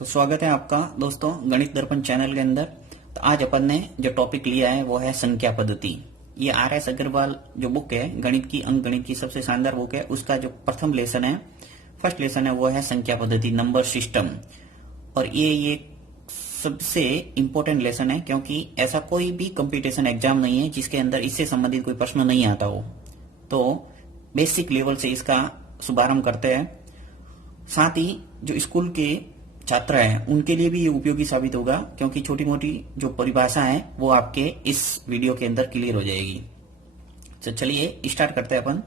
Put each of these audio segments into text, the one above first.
तो स्वागत है आपका दोस्तों गणित दर्पण चैनल के अंदर। तो आज अपन ने जो टॉपिक लिया है वो है संख्या पद्धति। ये आर.एस. अग्रवाल जो बुक है गणित की, अंक गणित की सबसे शानदार बुक है, उसका जो प्रथम लेसन है, फर्स्ट लेसन है वो है संख्या पद्धति, नंबर सिस्टम। और ये सबसे इम्पोर्टेंट लेसन है क्योंकि ऐसा कोई भी कंपटीशन एग्जाम नहीं है जिसके अंदर इससे संबंधित कोई प्रश्न नहीं आता हो। तो बेसिक लेवल से इसका शुभारंभ करते हैं। साथ ही जो स्कूल के छात्र हैं उनके लिए भी ये उपयोगी साबित होगा क्योंकि छोटी मोटी जो परिभाषा है वो आपके इस वीडियो के अंदर क्लियर हो जाएगी। तो चलिए स्टार्ट करते हैं अपन।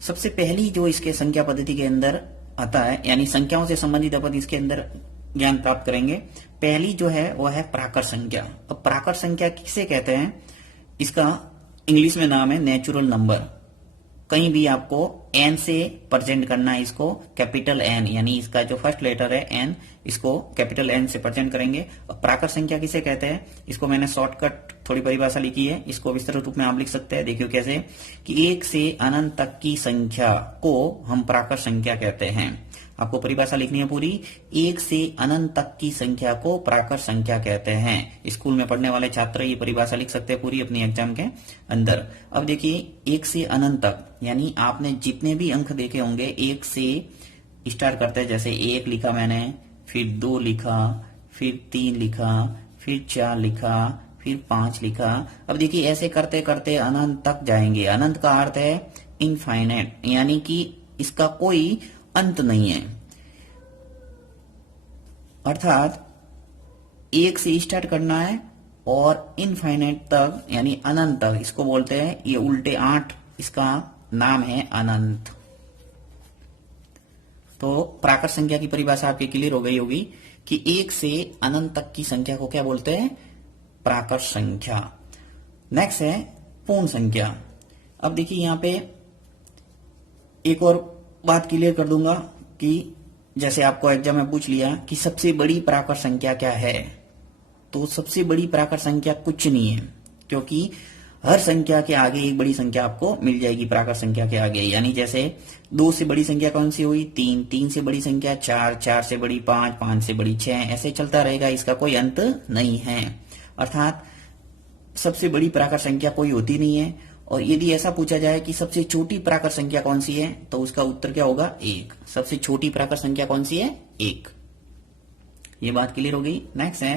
सबसे पहली जो इसके संख्या पद्धति के अंदर आता है, यानी संख्याओं से संबंधित अपन इसके अंदर ज्ञान प्राप्त करेंगे। पहली जो है वो है प्राकृत संख्या। अब प्राकृत संख्या किसे कहते हैं, इसका इंग्लिश में नाम है नेचुरल नंबर। कहीं भी आपको एन से प्रेजेंट करना है, इसको कैपिटल एन, यानी इसका जो फर्स्ट लेटर है एन, इसको कैपिटल एन से प्रेजेंट करेंगे। और प्राकृत संख्या किसे कहते हैं, इसको मैंने शॉर्टकट थोड़ी परिभाषा लिखी है, इसको विस्तृत रूप में आप लिख सकते हैं। देखियो कैसे कि एक से अनंत तक की संख्या को हम प्राकृत संख्या कहते हैं। आपको परिभाषा लिखनी है पूरी। एक से अनंत तक की संख्या को प्राकृत संख्या कहते हैं। स्कूल में पढ़ने वाले छात्र ये परिभाषा लिख सकते हैं पूरी अपनी एग्जाम के अंदर। अब देखिए एक से अनंत तक, यानी आपने जितने भी अंक देखे होंगे एक से स्टार्ट करते हैं। जैसे एक लिखा मैंने, फिर दो लिखा, फिर तीन लिखा, फिर चार लिखा, फिर पांच लिखा। अब देखिए ऐसे करते करते अनंत तक जाएंगे। अनंत का अर्थ है इनफाइनाइट, यानी कि इसका कोई अंत नहीं है। अर्थात एक से स्टार्ट करना है और इनफाइनाइट तक, यानी अनंत तक, इसको बोलते हैं ये उल्टे 8, इसका नाम है अनंत। तो प्राकृत संख्या की परिभाषा आपकी क्लियर हो गई होगी कि एक से अनंत तक की संख्या को क्या बोलते हैं, प्राकृत संख्या। नेक्स्ट है पूर्ण संख्या। अब देखिए यहां पे एक और बात क्लियर कर दूंगा कि जैसे आपको एग्जाम में पूछ लिया कि सबसे बड़ी प्राकृत संख्या क्या है, तो सबसे बड़ी प्राकृत संख्या कुछ नहीं है, क्योंकि हर संख्या के आगे एक बड़ी संख्या आपको मिल जाएगी प्राकृत संख्या के आगे। यानी जैसे 2 से बड़ी संख्या कौन सी हुई, 3, 3 से बड़ी संख्या 4, 4 से बड़ी 5, 5 से बड़ी 6, ऐसे चलता रहेगा, इसका कोई अंत नहीं है। अर्थात सबसे बड़ी प्राकृत संख्या कोई होती नहीं है। और यदि ऐसा पूछा जाए कि सबसे छोटी प्राकृत संख्या कौन सी है, तो उसका उत्तर क्या होगा, 1। सबसे छोटी प्राकृत संख्या कौन सी है, 1। ये बात क्लियर हो गई। नेक्स्ट है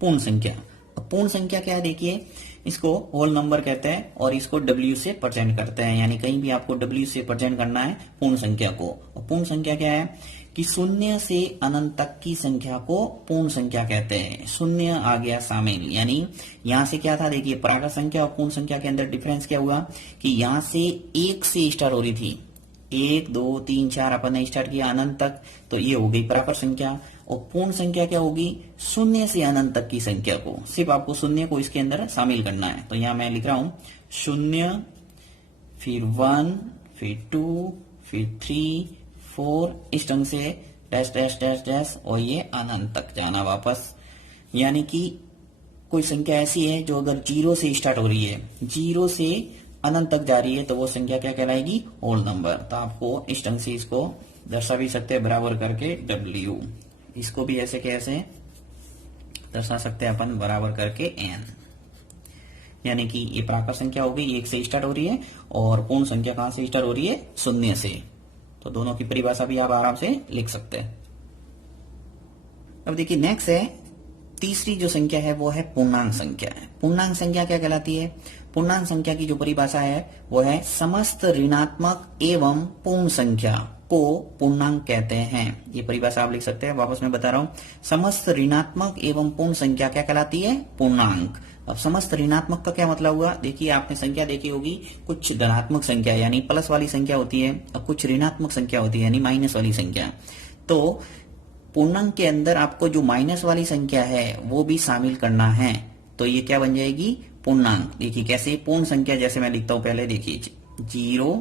पूर्ण संख्या। अब पूर्ण संख्या क्या है, देखिए इसको होल नंबर कहते हैं और इसको W से प्रेजेंट करते हैं, यानी कहीं भी आपको W से प्रेजेंट करना है पूर्ण संख्या को। और पूर्ण संख्या क्या है कि शून्य से अनंत तक की संख्या को पूर्ण संख्या कहते हैं। शून्य आ गया शामिल, यानी यहां से क्या था, देखिए प्राकृत संख्या और पूर्ण संख्या के अंदर डिफरेंस क्या हुआ कि यहां से 1 से स्टार्ट हो रही थी, 1 2 3 4 अपन ने स्टार्ट किया अनंत तक, तो ये हो गई प्राकृत संख्या। और पूर्ण संख्या क्या होगी, शून्य से अनंत तक की संख्या को, सिर्फ आपको शून्य को इसके अंदर शामिल करना है। तो यहां मैं लिख रहा हूं शून्य, फिर 1, फिर 2, फिर 3, 4, इस ढंग से डैश डैश डैश डैश, और ये अनंत तक जाना वापस। यानी कि कोई संख्या ऐसी है जो अगर 0 से स्टार्ट हो रही है, 0 से अनंत तक जा रही है, तो वो संख्या क्या कहलाएगी, होल नंबर। तो आपको इस ढंग से इसको दर्शा भी सकते हैं, बराबर करके W। इसको भी ऐसे कैसे दर्शा सकते हैं अपन, बराबर करके N। यानी कि ये प्राकृत संख्या हो गई, 1 से स्टार्ट हो रही है, और पूर्ण संख्या कहां से स्टार्ट हो रही है, शून्य से। तो दोनों की परिभाषा भी आप आराम से लिख सकते हैं। अब देखिए नेक्स्ट है तीसरी जो संख्या है वो है पूर्णांक संख्या है। पूर्णांक संख्या क्या कहलाती है, पूर्णांक संख्या की जो परिभाषा है वो है समस्त ऋणात्मक एवं पूर्ण संख्या को पूर्णांक कहते हैं। ये परिभाषा आप लिख सकते हैं, वापस मैं बता रहा हूं, समस्त ऋणात्मक एवं पूर्ण संख्या क्या कहलाती है, पूर्णांक। अब समस्त ऋणात्मक का क्या मतलब हुआ, देखिए आपने संख्या देखी होगी, कुछ धनात्मक संख्या यानी प्लस वाली संख्या होती है, और कुछ ऋणात्मक संख्या होती है यानी माइनस वाली संख्या। तो पूर्णांक के अंदर आपको जो माइनस वाली संख्या है वो भी शामिल करना है, तो ये क्या बन जाएगी, पूर्णांक। देखिए कैसे, पूर्ण संख्या जैसे मैं लिखता हूं, पहले देखिए 0,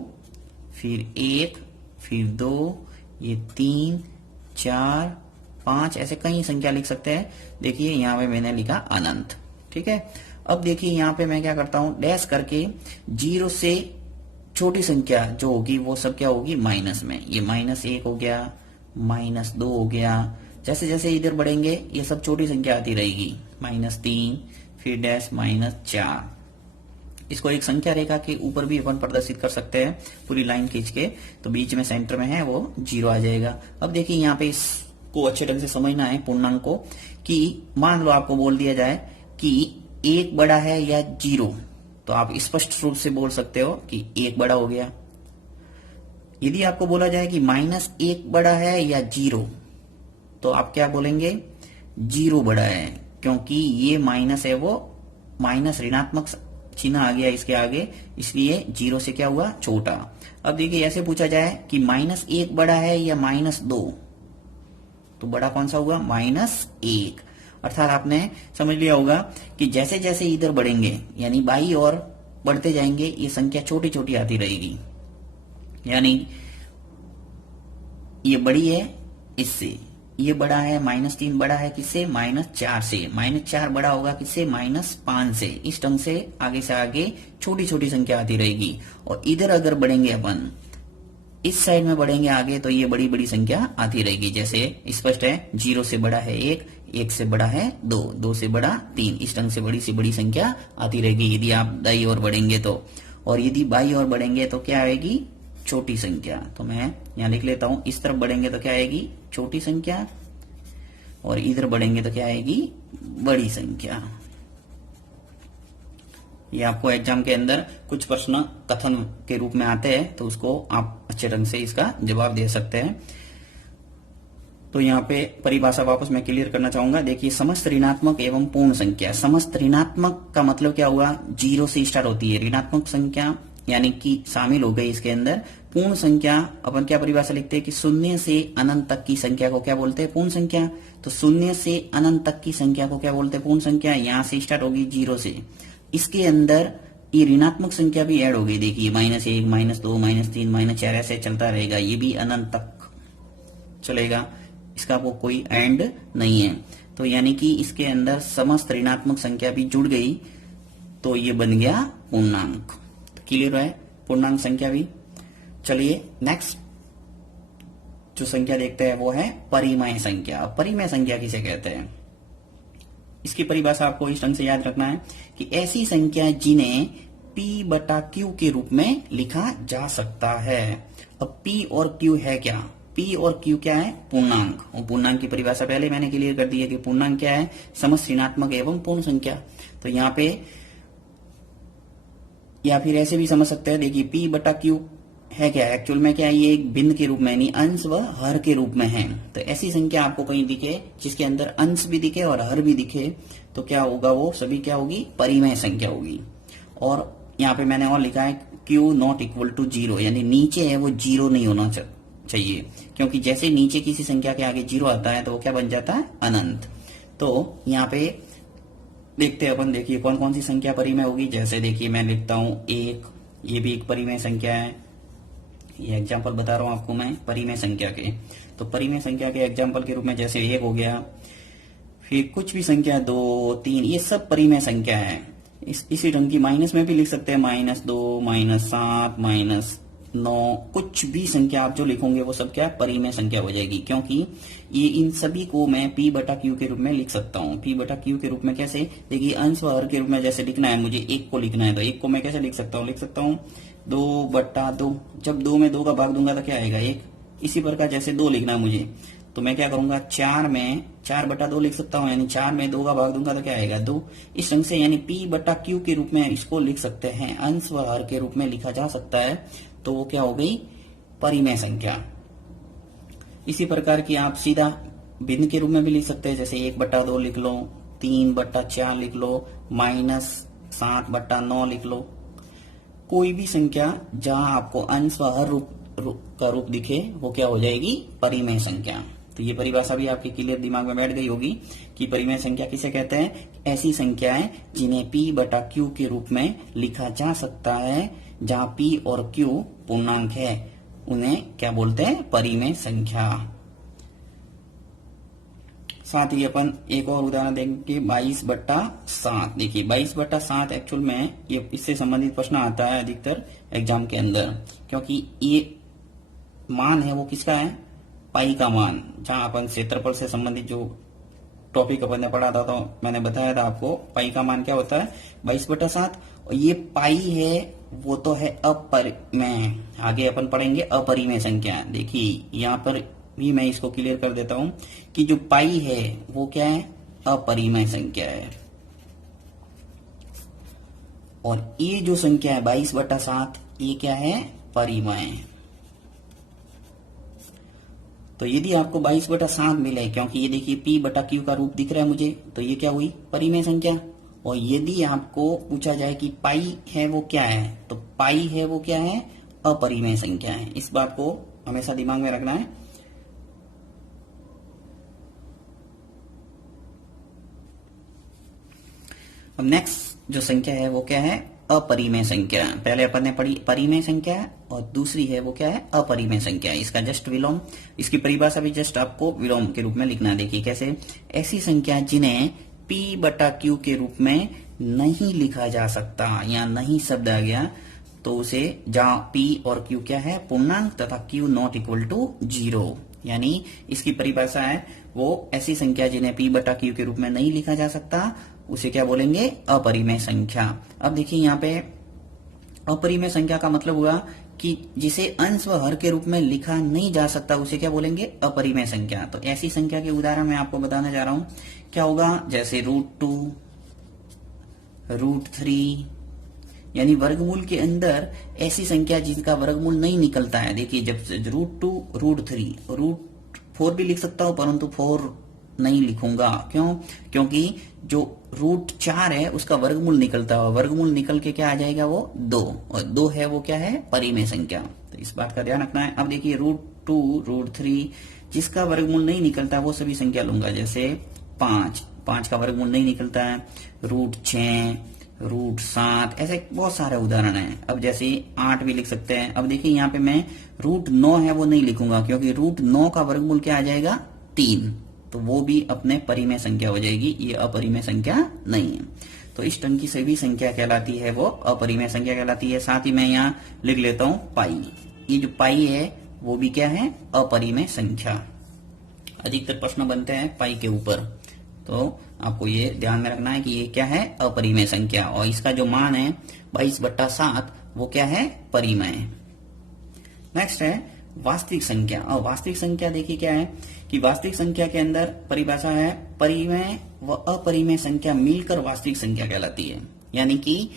फिर 1, फिर 2, ये 3, 4, 5, ऐसे कई संख्या लिख सकते हैं। देखिए यहां पे मैंने लिखा अनंत, ठीक है। अब देखिए यहां पे मैं क्या करता हूं, डैश करके 0 से छोटी संख्या जो होगी वो सब क्या होगी, माइनस में। ये -1 हो गया, -2 हो गया। जैसे जैसे इधर बढ़ेंगे ये सब छोटी संख्या आती रहेगी, -3, फिर डैश -4। इसको एक संख्या रेखा के ऊपर भी अपन प्रदर्शित कर सकते हैं पूरी लाइन खींच के, तो बीच में सेंटर में है वो 0 आ जाएगा। अब देखिए यहाँ पे इसको अच्छे ढंग से समझना है पूर्णांक को, कि मान लो आपको बोल दिया जाए कि 1 बड़ा है या 0, तो आप स्पष्ट रूप से बोल सकते हो कि 1 बड़ा हो गया। यदि आपको बोला जाए कि -1 बड़ा है या 0, तो आप क्या बोलेंगे? 0 बड़ा है, क्योंकि ये माइनस है, वो माइनस ऋणात्मक चिन्ह आ गया इसके आगे, इसलिए 0 से क्या हुआ? छोटा। अब देखिए ऐसे पूछा जाए कि -1 बड़ा है या -2, तो बड़ा कौन सा हुआ? -1। अर्थात आपने समझ लिया होगा कि जैसे जैसे इधर बढ़ेंगे यानी बाई और बढ़ते जाएंगे, ये संख्या छोटी छोटी आती रहेगी। यानी ये बड़ी है इससे, ये बड़ा है -3 बड़ा है किससे? -4 से। -4 बड़ा होगा किससे? -5 से। इस ढंग से आगे छोटी छोटी संख्या आती रहेगी। और इधर अगर बढ़ेंगे अपन, इस साइड में बढ़ेंगे आगे, तो ये बड़ी बड़ी संख्या आती रहेगी। जैसे स्पष्ट है, 0 से बड़ा है 1, 1 से बड़ा है 2, 2 से बड़ा 3। इस ढंग से बड़ी संख्या आती रहेगी यदि आप दाईं ओर बढ़ेंगे तो। और यदि बाईं ओर बढ़ेंगे तो क्या आएगी? छोटी संख्या। तो मैं यहाँ लिख लेता हूं, इस तरफ बढ़ेंगे तो क्या आएगी? छोटी संख्या, और इधर बढ़ेंगे तो क्या आएगी? बड़ी संख्या। ये आपको एग्जाम के अंदर कुछ प्रश्न कथन के रूप में आते हैं, तो उसको आप अच्छे ढंग से इसका जवाब दे सकते हैं। तो यहाँ पे परिभाषा वापस मैं क्लियर करना चाहूंगा। देखिए, समस्त ऋणात्मक एवं पूर्ण संख्या। समस्त ऋणात्मक का मतलब क्या हुआ? 0 से स्टार्ट होती है ऋणात्मक संख्या, यानी कि शामिल हो गई इसके अंदर। पूर्ण संख्या अपन क्या परिभाषा लिखते हैं कि 0 से अनंत तक की संख्या को क्या बोलते हैं? पूर्ण संख्या। तो 0 से अनंत तक की संख्या को क्या बोलते हैं? पूर्ण संख्या। यहाँ से स्टार्ट होगी 0 से, इसके अंदर ये ऋणात्मक संख्या भी ऐड हो गई। देखिए -1, -2, -3, -4 ऐसे चलता रहेगा, ये भी अनंत तक चलेगा, इसका वो कोई एंड नहीं है। तो यानी कि इसके अंदर समस्त ऋणात्मक संख्या भी जुड़ गई, तो ये बन गया पूर्णांक। क्लियर है? पूर्णांक संख्या भी। चलिए नेक्स्ट जो संख्या देखते हैं वो है परिमेय संख्या। परिमेय संख्या किसे कहते हैं? इसकी परिभाषा आपको इस ढंग से याद रखना है कि ऐसी संख्या जिन्हें P/Q के रूप में लिखा जा सकता है। अब P और Q है क्या? P और Q क्या है? पूर्णांक। और पूर्णांक की परिभाषा पहले मैंने क्लियर कर दी है कि पूर्णांक क्या है? समस्त ऋणात्मक एवं पूर्ण संख्या। तो यहाँ पे या फिर ऐसे भी समझ सकते हैं, देखिए P/Q है क्या? एक्चुअल में क्या है? ये एक भिन्न के रूप में, यानी अंश व हर के रूप में है। तो ऐसी संख्या आपको कहीं दिखे जिसके अंदर अंश भी दिखे और हर भी दिखे, तो क्या होगा? वो सभी क्या होगी? परिमेय संख्या होगी। और यहाँ पे मैंने और लिखा है Q नॉट इक्वल टू 0, यानी नीचे है वो 0 नहीं होना चाहिए, क्योंकि जैसे नीचे किसी संख्या के आगे 0 आता है तो वो क्या बन जाता है? अनंत। तो यहाँ पे देखते हैं अपन, देखिए कौन कौन सी संख्या परिमेय होगी। जैसे देखिए मैं लिखता हूं 1, ये भी एक परिमेय संख्या है। ये एग्जाम्पल बता रहा हूं आपको मैं परिमेय संख्या के। तो परिमेय संख्या के एग्जाम्पल के रूप में जैसे 1 हो गया, फिर कुछ भी संख्या 2, 3, ये सब परिमेय संख्या है। इसी ढंग की माइनस में भी लिख सकते हैं, -2, -7, -9, कुछ भी संख्या आप जो लिखोगे वो सब क्या परिमेय संख्या हो जाएगी, क्योंकि ये इन सभी को मैं P/Q के रूप में लिख सकता हूँ। P/Q के रूप में कैसे? देखिए अंश व हर के रूप में जैसे लिखना है मुझे, 1 को लिखना है, तो 1 को मैं कैसे लिख सकता हूँ? लिख सकता हूँ 2/2। जब 2 में 2 का भाग दूंगा तो क्या आएगा? 1। इसी प्रकार जैसे 2 लिखना है मुझे, तो मैं क्या करूंगा? 4 में 4/2 लिख सकता हूँ, यानी 4 में 2 का भाग दूंगा तो क्या आएगा? 2। इस ढंग से यानी P/Q के रूप में इसको लिख सकते हैं, अंश व हर के रूप में लिखा जा सकता है, तो वो क्या हो गई? परिमेय संख्या। इसी प्रकार की आप सीधा भिन्न के रूप में भी लिख सकते हैं, जैसे 1/2 लिख लो, 3/4 लिख लो, -7/9 लिख लो। कोई भी संख्या जहां आपको अंश व हर का रूप दिखे वो क्या हो जाएगी? परिमेय संख्या। तो ये परिभाषा भी आपके क्लियर दिमाग में बैठ गई होगी कि परिमेय संख्या किसे कहते हैं? ऐसी संख्याएं जिन्हें P/Q के रूप में लिखा जा सकता है, जहां P और Q पूर्णांक है, उन्हें क्या बोलते हैं? परिमेय संख्या। साथ ही अपन एक और उदाहरण देंगे 22/7। देखिए 22/7 एक्चुअल में ये इससे संबंधित प्रश्न आता है अधिकतर एग्जाम के अंदर, क्योंकि ये मान है वो किसका है? पाई का मान, जहां अपन क्षेत्रफल से संबंधित जो टॉपिक अपन ने पढ़ा था, तो मैंने बताया था आपको पाई का मान क्या होता है 22/7। और ये पाई है वो तो है अपरिमेय, आगे अपन पढ़ेंगे अपरिमेय संख्या। देखिए यहाँ पर भी मैं इसको क्लियर कर देता हूं कि जो पाई है वो क्या है, अपरिमेय संख्या है। और ये जो संख्या है 22/7 ये क्या है, परिमेय। तो यदि आपको 22/7 मिले, क्योंकि ये देखिए P/Q का रूप दिख रहा है मुझे, तो ये क्या हुई, परिमेय संख्या। और यदि आपको पूछा जाए कि पाई है वो क्या है, तो पाई है वो क्या है, अपरिमेय संख्या है। इस बात को हमेशा दिमाग में रखना है। अब नेक्स्ट जो संख्या है वो क्या है, अपरिमेय संख्या। पहले अपन ने पढ़ी परिमेय संख्या और दूसरी है वो क्या है, अपरिमेय संख्या। इसका जस्ट विलोम, इसकी परिभाषा भी जस्ट आपको विलोम के रूप में लिखना है। देखिए कैसे, ऐसी संख्या जिन्हें P/Q के रूप में नहीं लिखा जा सकता या नहीं शब्द आ गया, तो उसे जहां P और Q क्या है, पूर्णांक, तथा Q नॉट इक्वल टू 0, यानी इसकी परिभाषा है वो ऐसी संख्या जिन्हें P/Q के रूप में नहीं लिखा जा सकता, उसे क्या बोलेंगे, अपरिमेय संख्या। अब देखिए यहाँ पे अपरिमेय संख्या का मतलब हुआ कि जिसे अंश व हर के रूप में लिखा नहीं जा सकता, उसे क्या बोलेंगे, अपरिमेय संख्या। तो ऐसी संख्या के उदाहरण मैं आपको बताने जा रहा हूं, क्या होगा, जैसे √2, √3, यानी वर्गमूल के अंदर ऐसी संख्या जिसका वर्गमूल नहीं निकलता है। देखिए जब √2, √3, √4 भी लिख सकता हूं, परंतु 4 नहीं लिखूंगा। क्यों, क्योंकि जो √4 है उसका वर्गमूल निकलता है, वर्गमूल निकल के क्या आ जाएगा, वो 2, और 2 है वो क्या है, परिमेय संख्या। तो इस बात का ध्यान रखना है। अब देखिए √2, √3 जिसका वर्गमूल नहीं निकलता वो सभी संख्या लूंगा, जैसे 5 का वर्गमूल नहीं निकलता है, √6, √7, ऐसे बहुत सारे उदाहरण हैं। अब जैसे 8 भी लिख सकते हैं। अब देखिए यहाँ पे मैं √9 है वो नहीं लिखूंगा, क्योंकि √9 का वर्गमूल क्या आ जाएगा, 3, तो वो भी अपने परिमेय संख्या हो जाएगी, ये अपरिमेय संख्या नहीं है। तो इस ढंग की सभी संख्या कहलाती है वो अपरिमेय संख्या कहलाती है। साथ ही मैं यहाँ लिख लेता हूं पाई, ये जो पाई है वो भी क्या है, अपरिमेय संख्या। अधिकतर प्रश्न बनते हैं पाई के ऊपर, तो आपको ये ध्यान में रखना है कि ये क्या है, अपरिमेय संख्या, और इसका जो मान है 22/7 वो क्या है, परिमेय। नेक्स्ट है वास्तविक संख्या। और वास्तविक संख्या देखिए क्या है कि वास्तविक संख्या के अंदर परिभाषा है, परिमेय व अपरिमेय संख्या मिलकर वास्तविक संख्या कहलाती है। यानी कि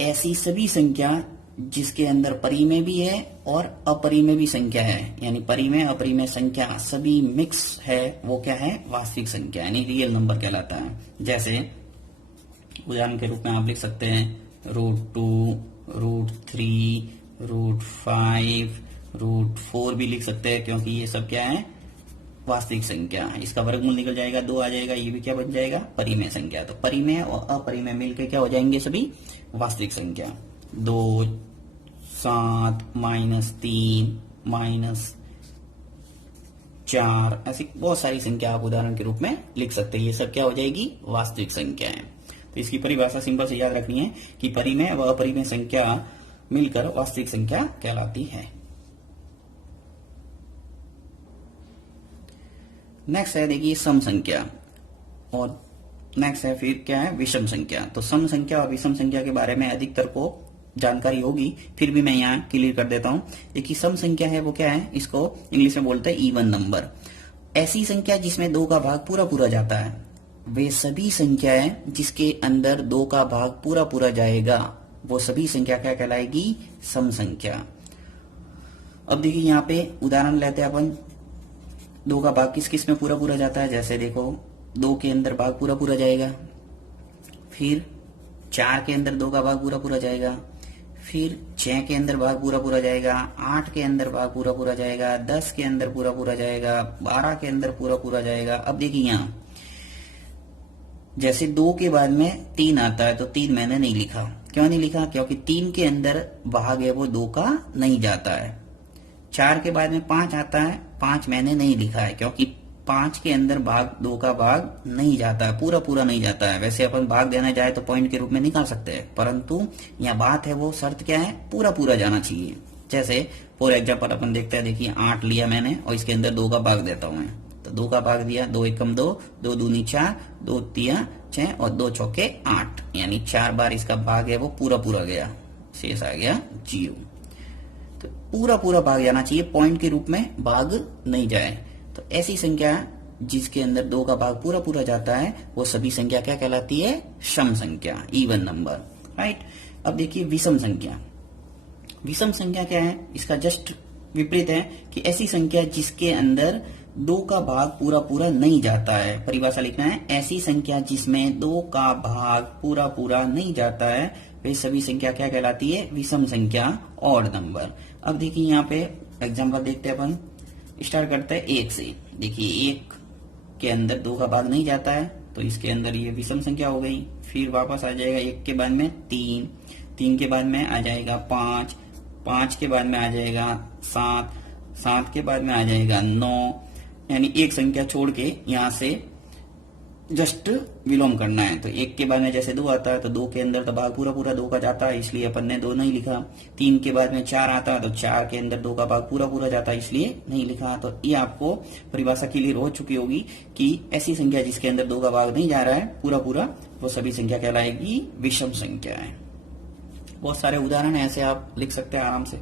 ऐसी सभी संख्या जिसके अंदर परिमेय भी है और अपरिमेय भी संख्या है, यानी परिमेय अपरिमेय संख्या सभी मिक्स है, वो क्या है, वास्तविक संख्या, यानी रियल नंबर कहलाता है। जैसे उदाहरण के रूप में आप लिख सकते हैं √2, √3, √5, √4 भी लिख सकते हैं, क्योंकि ये सब क्या है, वास्तविक संख्या है। इसका वर्गमूल निकल जाएगा, 2 आ जाएगा, ये भी क्या बन जाएगा, परिमेय संख्या। तो परिमेय और अपरिमेय मिलकर क्या हो जाएंगे, सभी वास्तविक संख्या। 2, 7, -3, -4, ऐसी बहुत सारी संख्या आप उदाहरण के रूप में लिख सकते हैं। ये सब क्या हो जाएगी, वास्तविक संख्या है। तो इसकी परिभाषा सिंपल से याद रखनी है कि परिमेय व अपरिमेय संख्या मिलकर वास्तविक संख्या कहलाती है। नेक्स्ट है देखिए सम संख्या, और नेक्स्ट है फिर क्या है, विषम संख्या। तो सम संख्या और विषम संख्या के बारे में अधिकतर को जानकारी होगी, फिर भी मैं यहाँ क्लियर कर देता हूँ। देखिए सम संख्या है वो क्या है, इसको इंग्लिश में बोलते हैं इवन नंबर। ऐसी संख्या जिसमें 2 का भाग पूरा पूरा जाता है, वे सभी संख्याएं जिसके अंदर 2 का भाग पूरा पूरा जाएगा, वो सभी संख्या क्या कहलाएगी, सम संख्या। अब देखिए यहाँ पे उदाहरण लेते हैं अपन, 2 का भाग किस किस में पूरा पूरा जाता है। जैसे देखो 2 के अंदर भाग पूरा पूरा जाएगा, फिर 4 के अंदर 2 का भाग पूरा पूरा जाएगा, फिर 6 के अंदर भाग पूरा पूरा जाएगा, 8 के अंदर भाग पूरा पूरा जाएगा, 10 के अंदर पूरा पूरा जाएगा, 12 के अंदर पूरा पूरा जाएगा। अब देखिए यहाँ जैसे 2 के बाद में 3 आता है, तो 3 मैंने नहीं लिखा। क्यों नहीं लिखा, क्योंकि 3 के अंदर भाग है वो 2 का नहीं जाता है। 4 के बाद में 5 आता है, 5 मैंने नहीं लिखा है, क्योंकि 5 के अंदर भाग 2 का भाग नहीं जाता है, पूरा पूरा नहीं जाता है। वैसे अपन भाग देना चाहे तो पॉइंट के रूप में निकाल सकते हैं, परंतु यहाँ बात है वो शर्त क्या है, पूरा पूरा जाना चाहिए। जैसे फॉर एग्जाम्पल अपन देखते हैं, देखिए 8 लिया मैंने और इसके अंदर 2 का भाग देता हूं मैं, तो 2 का भाग दिया, 2 एकम 2, 2 दूनी 4, 2 तिया 6 और 2 चौके 8, यानी 4 बार इसका भाग है वो पूरा पूरा गया, शेष आ गया 0। तो पूरा पूरा भाग जाना चाहिए, पॉइंट के रूप में भाग नहीं जाए। तो ऐसी संख्या जिसके अंदर 2 का भाग पूरा पूरा जाता है वो सभी संख्या क्या कहलाती है? सम संख्या, इवन नंबर, राइट। अब देखिए विषम संख्या। विषम संख्या क्या है? इसका जस्ट विपरीत है कि ऐसी संख्या जिसके अंदर 2 का भाग पूरा पूरा नहीं जाता है। परिभाषा लिखना है, ऐसी संख्या जिसमें 2 का भाग पूरा पूरा नहीं जाता है वे सभी संख्या क्या कहलाती है? विषम संख्या, ऑड नंबर। अब देखिए यहाँ पे एग्जाम्पल देखते हैं अपन, स्टार्ट करते हैं 1 से। देखिए 1 के अंदर 2 का भाग नहीं जाता है तो इसके अंदर ये विषम संख्या हो गई। फिर वापस आ जाएगा 1 के बाद में 3, 3 के बाद में आ जाएगा 5, 5 के बाद में आ जाएगा 7, 7 के बाद में आ जाएगा 9, यानी एक संख्या छोड़ के यहाँ से जस्ट विलोम करना है। तो 1 के बाद में जैसे 2 आता है तो 2 के अंदर तो भाग पूरा पूरा 2 का जाता है, इसलिए अपन ने 2 नहीं लिखा। 3 के बाद में 4 आता है तो 4 के अंदर 2 का भाग पूरा पूरा जाता है, इसलिए नहीं लिखा। तो ये आपको परिभाषा क्लियर हो चुकी होगी कि ऐसी संख्या जिसके अंदर 2 का भाग नहीं जा रहा है पूरा पूरा, वो सभी संख्या कहलाएगी विषम संख्या है। बहुत सारे उदाहरण ऐसे आप लिख सकते हैं आराम से।